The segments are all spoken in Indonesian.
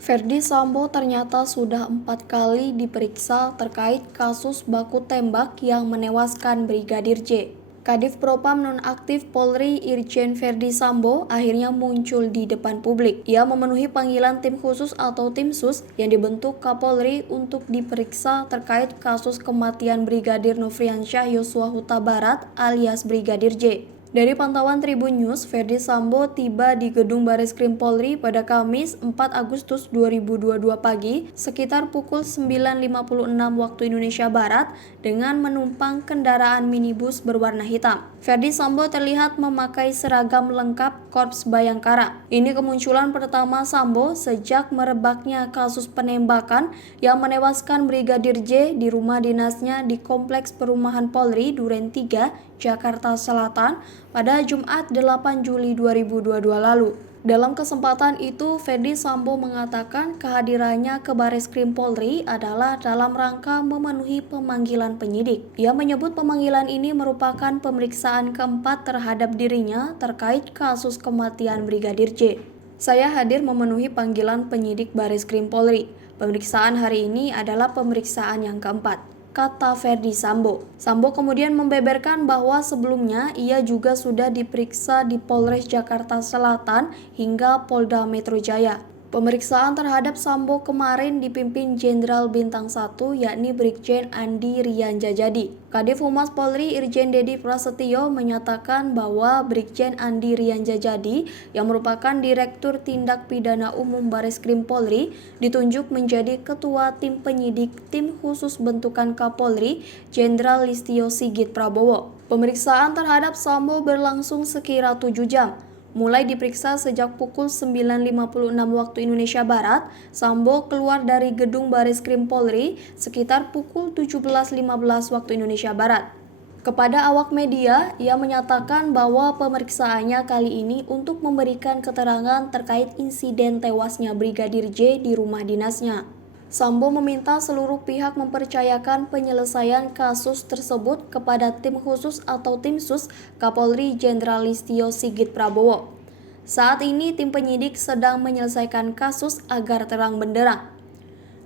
Ferdy Sambo ternyata sudah 4 kali diperiksa terkait kasus baku tembak yang menewaskan Brigadir J. Kadif Propam nonaktif Polri Irjen Ferdy Sambo akhirnya muncul di depan publik. Ia memenuhi panggilan tim khusus atau tim sus yang dibentuk Kapolri untuk diperiksa terkait kasus kematian Brigadir Nofriansyah Yosua Huta Barat alias Brigadir J. Dari pantauan Tribun News, Ferdy Sambo tiba di Gedung Bareskrim Polri pada Kamis 4 Agustus 2022 pagi sekitar pukul 9.56 waktu Indonesia Barat dengan menumpang kendaraan minibus berwarna hitam. Ferdy Sambo terlihat memakai seragam lengkap Korps Bayangkara. Ini kemunculan pertama Sambo sejak merebaknya kasus penembakan yang menewaskan Brigadir J di rumah dinasnya di Kompleks Perumahan Polri Duren 3, Jakarta Selatan pada Jumat 8 Juli 2022 lalu. Dalam kesempatan itu, Ferdy Sambo mengatakan kehadirannya ke Bareskrim Polri adalah dalam rangka memenuhi pemanggilan penyidik. Ia menyebut pemanggilan ini merupakan pemeriksaan keempat terhadap dirinya terkait kasus kematian Brigadir J. Saya hadir memenuhi panggilan penyidik Bareskrim Polri. Pemeriksaan hari ini adalah pemeriksaan yang keempat, kata Ferdy Sambo. Sambo kemudian membeberkan bahwa sebelumnya ia juga sudah diperiksa di Polres Jakarta Selatan hingga Polda Metro Jaya. Pemeriksaan terhadap Sambo kemarin dipimpin Jenderal Bintang 1 yakni Brigjen Andi Rian Jajadi. Kadif Humas Polri Irjen Dedi Prasetyo menyatakan bahwa Brigjen Andi Rian Jajadi yang merupakan Direktur Tindak Pidana Umum Bareskrim Polri ditunjuk menjadi Ketua Tim Penyidik Tim Khusus Bentukan Kapolri Jenderal Listio Sigit Prabowo. Pemeriksaan terhadap Sambo berlangsung sekira 7 jam. Mulai diperiksa sejak pukul 9.56 waktu Indonesia Barat, Sambo keluar dari gedung Bareskrim Polri sekitar pukul 17.15 waktu Indonesia Barat. Kepada awak media, ia menyatakan bahwa pemeriksaannya kali ini untuk memberikan keterangan terkait insiden tewasnya Brigadir J di rumah dinasnya. Sambo meminta seluruh pihak mempercayakan penyelesaian kasus tersebut kepada tim khusus atau tim sus Kapolri Jenderal Listio Sigit Prabowo. Saat ini tim penyidik sedang menyelesaikan kasus agar terang benderang.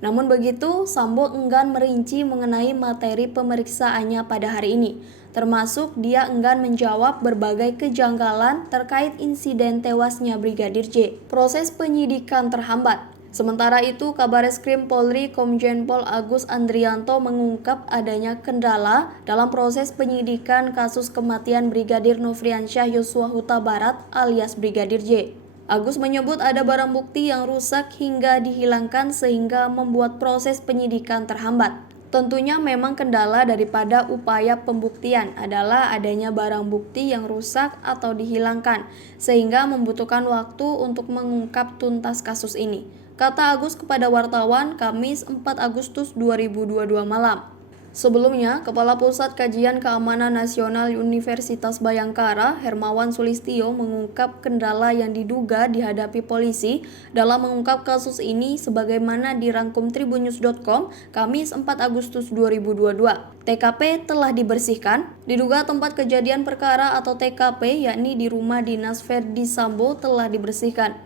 Namun begitu, Sambo enggan merinci mengenai materi pemeriksaannya pada hari ini, termasuk dia enggan menjawab berbagai kejanggalan terkait insiden tewasnya Brigadir J. Proses penyidikan terhambat. Sementara itu, Kabareskrim Polri Komjen Pol Agus Andrianto mengungkap adanya kendala dalam proses penyidikan kasus kematian Brigadir Nofriansyah Yosua Huta Barat alias Brigadir J. Agus menyebut ada barang bukti yang rusak hingga dihilangkan sehingga membuat proses penyidikan terhambat. Tentunya memang kendala daripada upaya pembuktian adalah adanya barang bukti yang rusak atau dihilangkan, sehingga membutuhkan waktu untuk mengungkap tuntas kasus ini, kata Agus kepada wartawan Kamis 4 Agustus 2022 malam. Sebelumnya, Kepala Pusat Kajian Keamanan Nasional Universitas Bayangkara, Hermawan Sulistyo, mengungkap kendala yang diduga dihadapi polisi dalam mengungkap kasus ini sebagaimana dirangkum tribunnews.com Kamis 4 Agustus 2022. TKP telah dibersihkan. Diduga tempat kejadian perkara atau TKP, yakni di rumah dinas Ferdy Sambo, telah dibersihkan.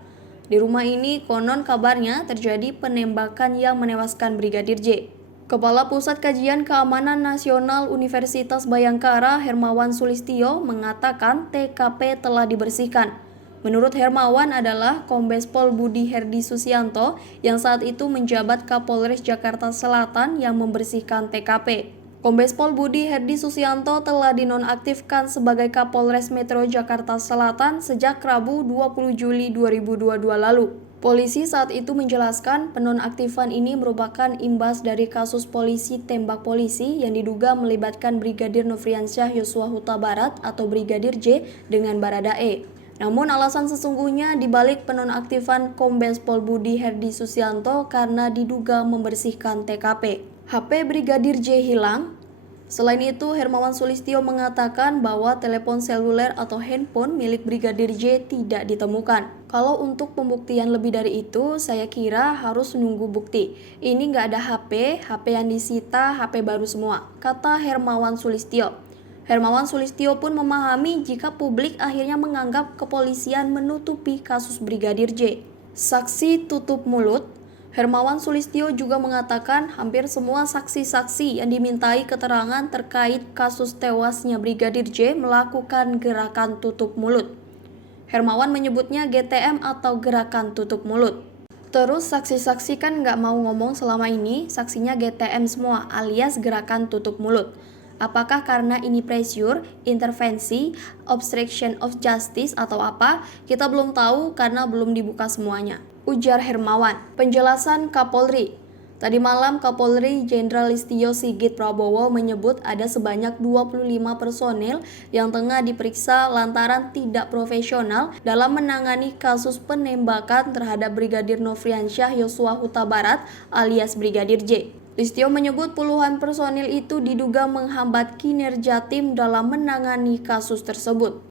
Di rumah ini konon kabarnya terjadi penembakan yang menewaskan Brigadir J. Kepala Pusat Kajian Keamanan Nasional Universitas Bayangkara, Hermawan Sulistyo, mengatakan TKP telah dibersihkan. Menurut Hermawan adalah Kombes Pol Budi Herdi Susianto yang saat itu menjabat Kapolres Jakarta Selatan yang membersihkan TKP. Kombes Pol Budi Herdi Susianto telah dinonaktifkan sebagai Kapolres Metro Jakarta Selatan sejak Rabu 20 Juli 2022 lalu. Polisi saat itu menjelaskan penonaktifan ini merupakan imbas dari kasus polisi tembak polisi yang diduga melibatkan Brigadir Nofriansyah Yosua Huta Barat atau Brigadir J dengan Baradae. Namun alasan sesungguhnya dibalik penonaktifan Kombes Pol Budi Herdi Susianto karena diduga membersihkan TKP. HP Brigadir J hilang. Selain itu, Hermawan Sulistyo mengatakan bahwa telepon seluler atau handphone milik Brigadir J tidak ditemukan. Kalau untuk pembuktian lebih dari itu, saya kira harus nunggu bukti. Ini nggak ada HP yang disita, HP baru semua, kata Hermawan Sulistyo. Hermawan Sulistyo pun memahami jika publik akhirnya menganggap kepolisian menutupi kasus Brigadir J. Saksi tutup mulut. Hermawan Sulistyo juga mengatakan hampir semua saksi-saksi yang dimintai keterangan terkait kasus tewasnya Brigadir J melakukan gerakan tutup mulut. Hermawan menyebutnya GTM atau gerakan tutup mulut. Terus saksi-saksi kan nggak mau ngomong selama ini, saksinya GTM semua alias gerakan tutup mulut. Apakah karena ini pressure, intervensi, obstruction of justice atau apa? Kita belum tahu karena belum dibuka semuanya. Ujar Hermawan. Penjelasan Kapolri. Tadi malam Kapolri Jenderal Listio Sigit Prabowo menyebut ada sebanyak 25 personil yang tengah diperiksa lantaran tidak profesional dalam menangani kasus penembakan terhadap Brigadir Nofriansyah Yosua Huta Barat alias Brigadir J. Listio menyebut puluhan personil itu diduga menghambat kinerja tim dalam menangani kasus tersebut.